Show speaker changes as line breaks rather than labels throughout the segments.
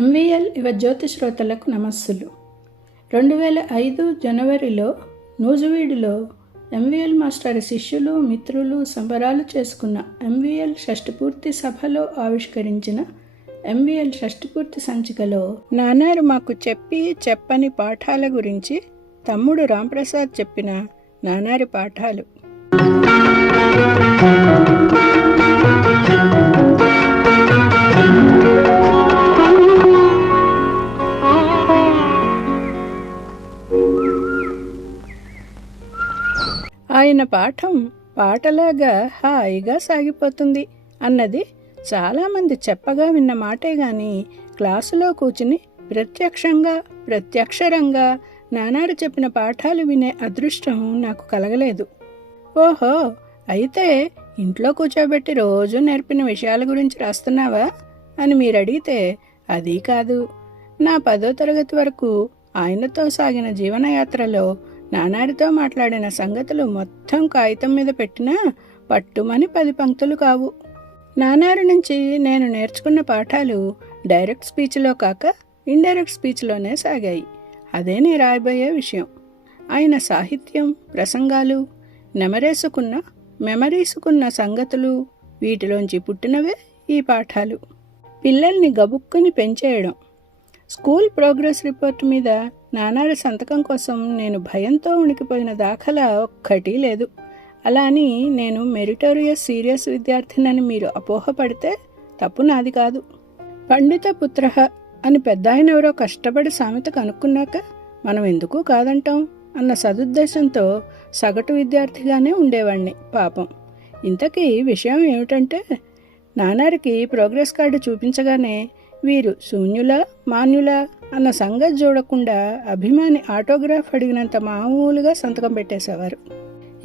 MVL యువ జ్యోతి శ్రోతలకు నమస్సులు. రెండు వేల ఐదు జనవరిలో నూజువీడులో ఎంవిఎల్ మాస్టర్ శిష్యులు మిత్రులు సంబరాలు చేసుకున్న ఎంవిఎల్ షష్టిపూర్తి సభలో ఆవిష్కరించిన ఎంవిఎల్ షష్టిపూర్తి సంచికలో నాన్నారు మాకు చెప్పి చెప్పని పాఠాల గురించి తమ్ముడు రాంప్రసాద్ చెప్పిన నానారి పాఠాలు. ఆయన పాఠం పాటలాగా హాయిగా సాగిపోతుంది అన్నది చాలామంది చెప్పగా విన్న మాటే గాని క్లాసులో కూర్చుని ప్రత్యక్షంగా ప్రత్యక్షరంగా నానాడు చెప్పిన పాఠాలు వినే అదృష్టం నాకు కలగలేదు. ఓహో అయితే ఇంట్లో కూర్చోబెట్టి రోజు నేర్పిన విషయాల గురించి రాస్తున్నావా? అని మీరు అడిగితే అది కాదు. నా పదో తరగతి వరకు ఆయనతో సాగిన జీవనయాత్రలో నానాడితో మాట్లాడిన సంగతులు మొత్తం కాగితం మీద పెట్టినా పట్టుమని పది పంక్తులు కావు. నానారి నుంచి నేను నేర్చుకున్న పాఠాలు డైరెక్ట్ స్పీచ్లో కాక ఇండైరెక్ట్ స్పీచ్లోనే సాగాయి. అదే నీ రాయబోయే విషయం. ఆయన సాహిత్యం ప్రసంగాలు నెమరేసుకున్న మెమరీసుకున్న సంగతులు వీటిలోంచి పుట్టినవే ఈ పాఠాలు. పిల్లల్ని గబుక్కుని పెంచేయడం. స్కూల్ ప్రోగ్రెస్ రిపోర్ట్ మీద నానాడి సంతకం కోసం నేను భయంతో ఉనికిపోయిన దాఖలా ఒక్కటి లేదు. అలా అని నేను మెరిటోరియస్ సీరియస్ విద్యార్థినని మీరు అపోహపడితే తప్పు నాది కాదు. పండిత పుత్ర అని పెద్ద ఆయన ఎవరో కష్టపడి సామెత కనుక్కున్నాక మనం ఎందుకు కాదంటాం? అన్న సదుద్దేశంతో సగటు విద్యార్థిగానే ఉండేవాణ్ణి పాపం. ఇంతకీ విషయం ఏమిటంటే నానారికి ప్రోగ్రెస్ కార్డు చూపించగానే వీరు శూన్యుల మాన్యుల అన్న సంగతి చూడకుండా అభిమాని ఆటోగ్రాఫ్ అడిగినంత మామూలుగా సంతకం పెట్టేసేవారు.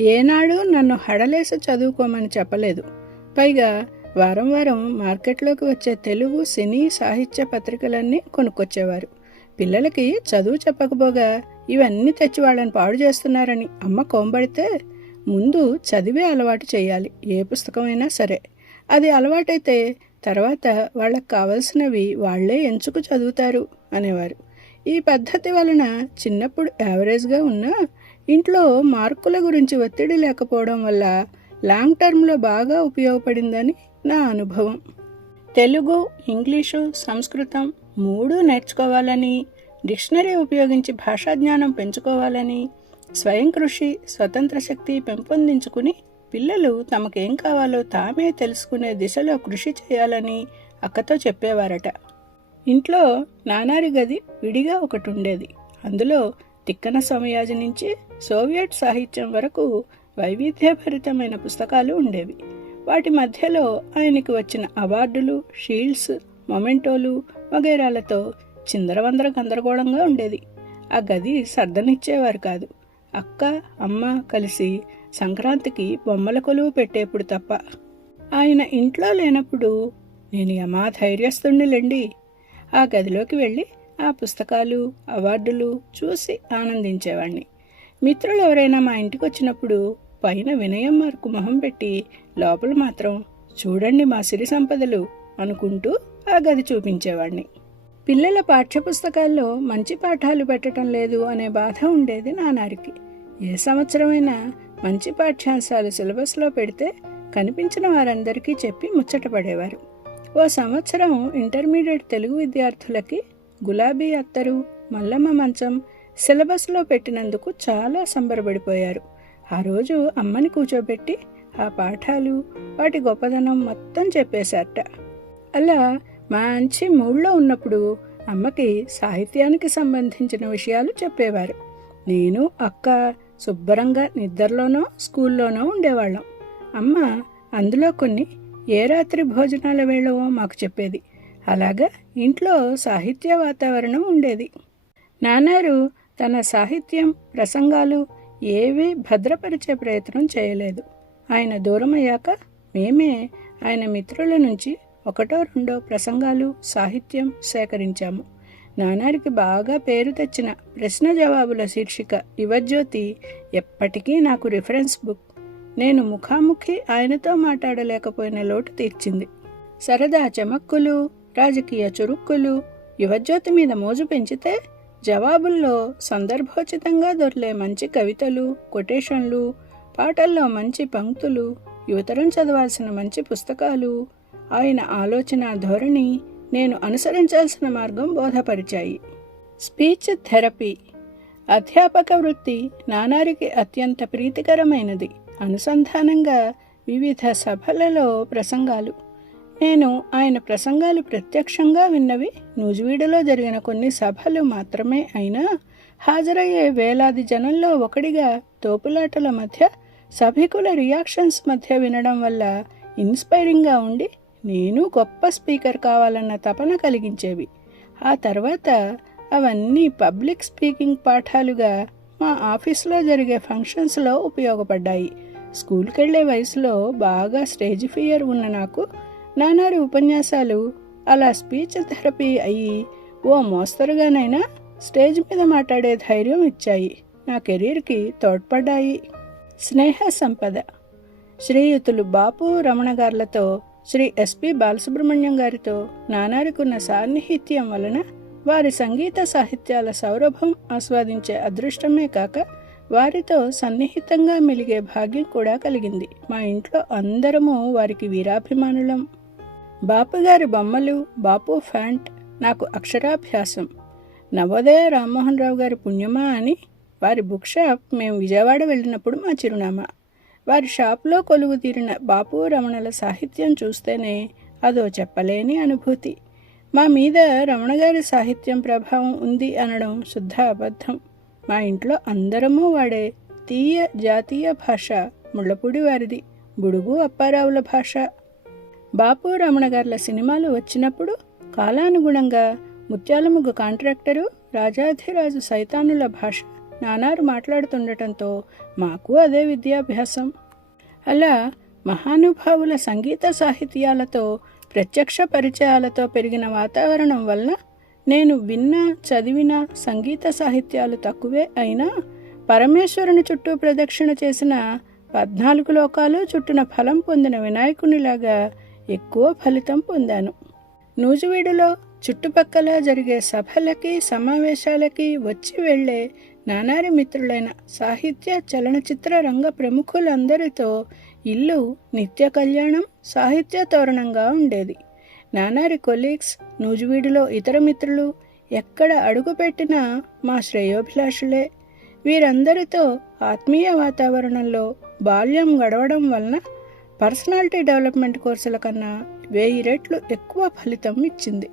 ఏనాడు నన్ను హడలేసి చదువుకోమని చెప్పలేదు. పైగా వారం వారం మార్కెట్లోకి వచ్చే తెలుగు సినీ సాహిత్య పత్రికలన్నీ కొనుక్కొచ్చేవారు. పిల్లలకి చదువు చెప్పకపోగా ఇవన్నీ తెచ్చి వాళ్ళని పాడు చేస్తున్నారని అమ్మ కోంబడితే ముందు చదివే అలవాటు చేయాలి ఏ పుస్తకమైనా సరే. అది అలవాటైతే తర్వాత వాళ్ళకు కావలసినవి వాళ్ళే ఎంచుకు చదువుతారు అనేవారు. ఈ పద్ధతి వలన చిన్నప్పుడు యావరేజ్గా ఉన్నా ఇంట్లో మార్కుల గురించి ఒత్తిడి లేకపోవడం వల్ల లాంగ్ టర్మ్లో బాగా ఉపయోగపడిందని నా అనుభవం. తెలుగు ఇంగ్లీషు సంస్కృతం మూడు నేర్చుకోవాలని డిక్షనరీ ఉపయోగించి భాషా జ్ఞానం పెంచుకోవాలని స్వయం కృషి స్వతంత్ర శక్తి పెంపొందించుకుని పిల్లలు తమకేం కావాలో తామే తెలుసుకునే దిశలో కృషి చేయాలని అక్కతో చెప్పేవారట. ఇంట్లో నానారి గది విడిగా ఒకటి ఉండేది అందులో తిక్కన సమయాజ నుంచి సోవియట్ సాహిత్యం వరకు వైవిధ్యభరితమైన పుస్తకాలు ఉండేవి. వాటి మధ్యలో ఆయనకు వచ్చిన అవార్డులు షీల్డ్స్ మొమెంటోలు వగైరాలతో చిందరవందర గందరగోళంగా ఉండేది. ఆ గది సర్దనిచ్చేవారు కాదు. అక్క అమ్మ కలిసి సంక్రాంతికి బొమ్మల కొలువు పెట్టేప్పుడు తప్ప. ఆయన ఇంట్లో లేనప్పుడు నేను యమా ధైర్యస్తుండిలేండి ఆ గదిలోకి వెళ్ళి ఆ పుస్తకాలు అవార్డులు చూసి ఆనందించేవాణ్ణి. మిత్రులు ఎవరైనా మా ఇంటికి వచ్చినప్పుడు పైన వినయం మార్కు మొహం పెట్టి లోపల మాత్రం చూడండి మా సిరి సంపదలు అనుకుంటూ ఆ గది చూపించేవాణ్ణి. పిల్లల పాఠ్యపుస్తకాల్లో మంచి పాఠాలు పెట్టడం లేదు అనే బాధ ఉండేది నానారికి. ఏ సంవత్సరమైనా మంచి పాఠ్యాంశాలు సిలబస్లో పెడితే కనిపించిన వారందరికీ చెప్పి ముచ్చటపడేవారు ఓ సంవత్సరం ఇంటర్మీడియట్ తెలుగు విద్యార్థులకి గులాబీ అత్తరు మల్లమ్మ మంచం సిలబస్లో పెట్టినందుకు చాలా సంబరపడిపోయారు. ఆ రోజు అమ్మని కూర్చోబెట్టి ఆ పాఠాలు వాటి గొప్పదనం మొత్తం చెప్పేశారట. అలా మంచి మూడ్లో ఉన్నప్పుడు అమ్మకి సాహిత్యానికి సంబంధించిన విషయాలు చెప్పేవారు. నేను అక్క శుభ్రంగా నిద్రలోనో స్కూల్లోనో ఉండేవాళ్ళం. అమ్మ అందులో కొన్ని ఏ రాత్రి భోజనాల వేళవో మాకు చెప్పేది. అలాగా ఇంట్లో సాహిత్య వాతావరణం ఉండేది. నాన్నారు తన సాహిత్యం ప్రసంగాలు ఏవీ భద్రపరిచే ప్రయత్నం చేయలేదు. ఆయన దూరమయ్యాక మేమే ఆయన మిత్రుల నుంచి ఒకటో రెండో ప్రసంగాలు సాహిత్యం సేకరించాము. నానారికి బాగా పేరు తెచ్చిన ప్రశ్న జవాబుల శీర్షిక యువజ్యోతి ఎప్పటికీ నాకు రిఫరెన్స్ బుక్. నేను ముఖాముఖి ఆయనతో మాట్లాడలేకపోయిన లోటు తీర్చింది. సరదా చమక్కులు రాజకీయ చురుక్కులు యువజ్యోతి మీద మోజు పెంచితే జవాబుల్లో సందర్భోచితంగా దొరికే మంచి కవితలు కొటేషన్లు పాటల్లో మంచి పంక్తులు యువతరం చదవాల్సిన మంచి పుస్తకాలు ఆయన ఆలోచన ధోరణి నేను అనుసరించాల్సిన మార్గం బోధపరిచాయి. Speech therapy. అధ్యాపక వృత్తి నానారికి అత్యంత ప్రీతికరమైనది. అనుసంధానంగా వివిధ సభలలో ప్రసంగాలు. నేను ఆయన ప్రసంగాలు ప్రత్యక్షంగా విన్నవి. నూజివీడులో జరిగిన కొన్ని సభలు మాత్రమే అయినా హాజరయ్యే వేలాది జనంలో ఒకడిగా తోపులాటల మధ్య సభికుల రియాక్షన్స్ మధ్య వినడం వల్ల ఇన్స్పైరింగ్గా ఉండి నేను గొప్ప స్పీకర్ కావాలన్న తపన కలిగించేవి. ఆ తర్వాత అవన్నీ పబ్లిక్ స్పీకింగ్ పాఠాలుగా మా ఆఫీస్లో జరిగే ఫంక్షన్స్లో ఉపయోగపడ్డాయి. స్కూల్కి వెళ్ళే వయసులో బాగా స్టేజ్ ఫియర్ ఉన్న నాకు నానారి ఉపన్యాసాలు అలా స్పీచ్ థెరపీ అయ్యి ఓ మోస్తరుగానైనా స్టేజ్ మీద మాట్లాడే ధైర్యం ఇచ్చాయి. నా కెరీర్కి తోడ్పడ్డాయి. స్నేహ సంపద. శ్రీయుతులు బాపు రమణ గారులతో శ్రీ ఎస్పి బాలసుబ్రహ్మణ్యం గారితో నానారికున్న సాన్నిహిత్యం వలన వారి సంగీత సాహిత్యాల సౌరభం ఆస్వాదించే అదృష్టమే కాక వారితో సన్నిహితంగా మెలిగే భాగ్యం కూడా కలిగింది. మా ఇంట్లో అందరము వారికి వీరాభిమానులం. బాపుగారి బొమ్మలు బాపు ఫ్యాంట్ నాకు అక్షరాభ్యాసం. నవోదయ రామ్మోహన్ రావు గారి పుణ్యమా అని వారి బుక్ షాప్ మేము విజయవాడ వెళ్ళినప్పుడు మా చిరునామా. వారి షాప్లో కొలువు తీరిన బాపు రమణల సాహిత్యం చూస్తేనే అదో చెప్పలేని అనుభూతి. మా మీద రమణ గారి సాహిత్యం ప్రభావం ఉంది అనడం శుద్ధ అబద్ధం. మా ఇంట్లో అందరము వాడే తీయ జాతీయ భాష ముళ్ళపూడి వారిది బుడుగు అప్పారావుల భాష. బాపు రమణ గారుల సినిమాలు వచ్చినప్పుడు కాలానుగుణంగా ముత్యాలముగ్గు కాంట్రాక్టరు రాజాధిరాజు సైతానుల భాష నానారు మాట్లాడుతుండటంతో మాకు అదే విద్యాభ్యాసం. అలా మహానుభావుల సంగీత సాహిత్యాలతో ప్రత్యక్ష పరిచయాలతో పెరిగిన వాతావరణం వల్ల నేను విన్న చదివిన సంగీత సాహిత్యాలు తక్కువే అయినా పరమేశ్వరుని చుట్టూ ప్రదక్షిణ చేసిన పద్నాలుగు లోకాలు చుట్టిన ఫలం పొందిన వినాయకునిలాగా ఎక్కువ ఫలితం పొందాను. నూజివీడులో చుట్టుపక్కల జరిగే సభలకి సమావేశాలకి వచ్చి వెళ్ళే నానారి మిత్రులైన సాహిత్య చలనచిత్ర రంగ ప్రముఖులందరితో ఇల్లు నిత్య కళ్యాణం సాహిత్య తోరణంగా ఉండేది. నానారి కొలీగ్స్ నూజివీడులో ఇతర మిత్రులు ఎక్కడ అడుగుపెట్టినా మా శ్రేయోభిలాషులే. వీరందరితో ఆత్మీయ వాతావరణంలో బాల్యం గడవడం వలన పర్సనాలిటీ డెవలప్మెంట్ కోర్సుల కన్నా వెయ్యి రెట్లు ఎక్కువ ఫలితం ఇచ్చింది.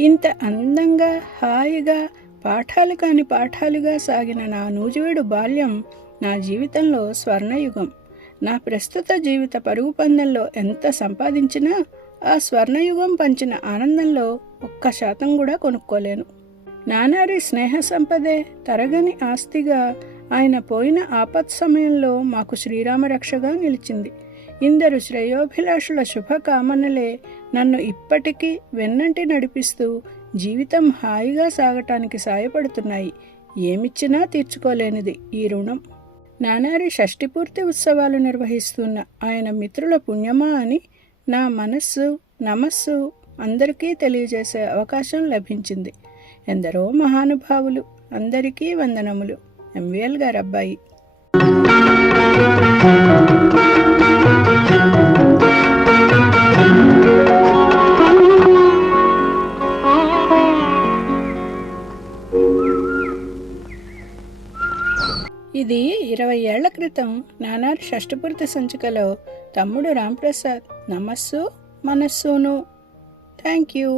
ఇంత అందంగా హాయిగా పాఠాలు కాని పాఠాలుగా సాగిన నా నూజివీడు బాల్యం నా జీవితంలో స్వర్ణయుగం. నా ప్రస్తుత జీవిత పరుగు పందెంలో ఎంత సంపాదించినా ఆ స్వర్ణయుగం పంచిన ఆనందంలో ఒక్క శాతం కూడా కొనుక్కోలేను. నానారి స్నేహ సంపదే తరగని ఆస్తిగా ఆయన పోయిన ఆపత్ సమయంలో మాకు శ్రీరామరక్షగా నిలిచింది. ఇందరు శ్రేయోభిలాషుల శుభకామనలే నన్ను ఇప్పటికీ వెన్నంటి నడిపిస్తూ జీవితం హాయిగా సాగటానికి సాయపడుతున్నాయి. ఏమిచ్చినా తీర్చుకోలేనిది ఈ రుణం. నానారి షష్టిపూర్తి ఉత్సవాలు నిర్వహిస్తున్న ఆయన మిత్రుల పుణ్యమా అని నా మనస్సు నమస్సు అందరికీ తెలియజేసే అవకాశం లభించింది. ఎందరో మహానుభావులు అందరికీ వందనములు. ఎంవిఎల్ గారు అబ్బాయి ఇది ఇరవై ఏళ్ళ క్రితం నానారి షష్ఠపూర్తి సంచికలో తమ్ముడు రాంప్రసాద్ నమస్సు మనస్సును. Thank you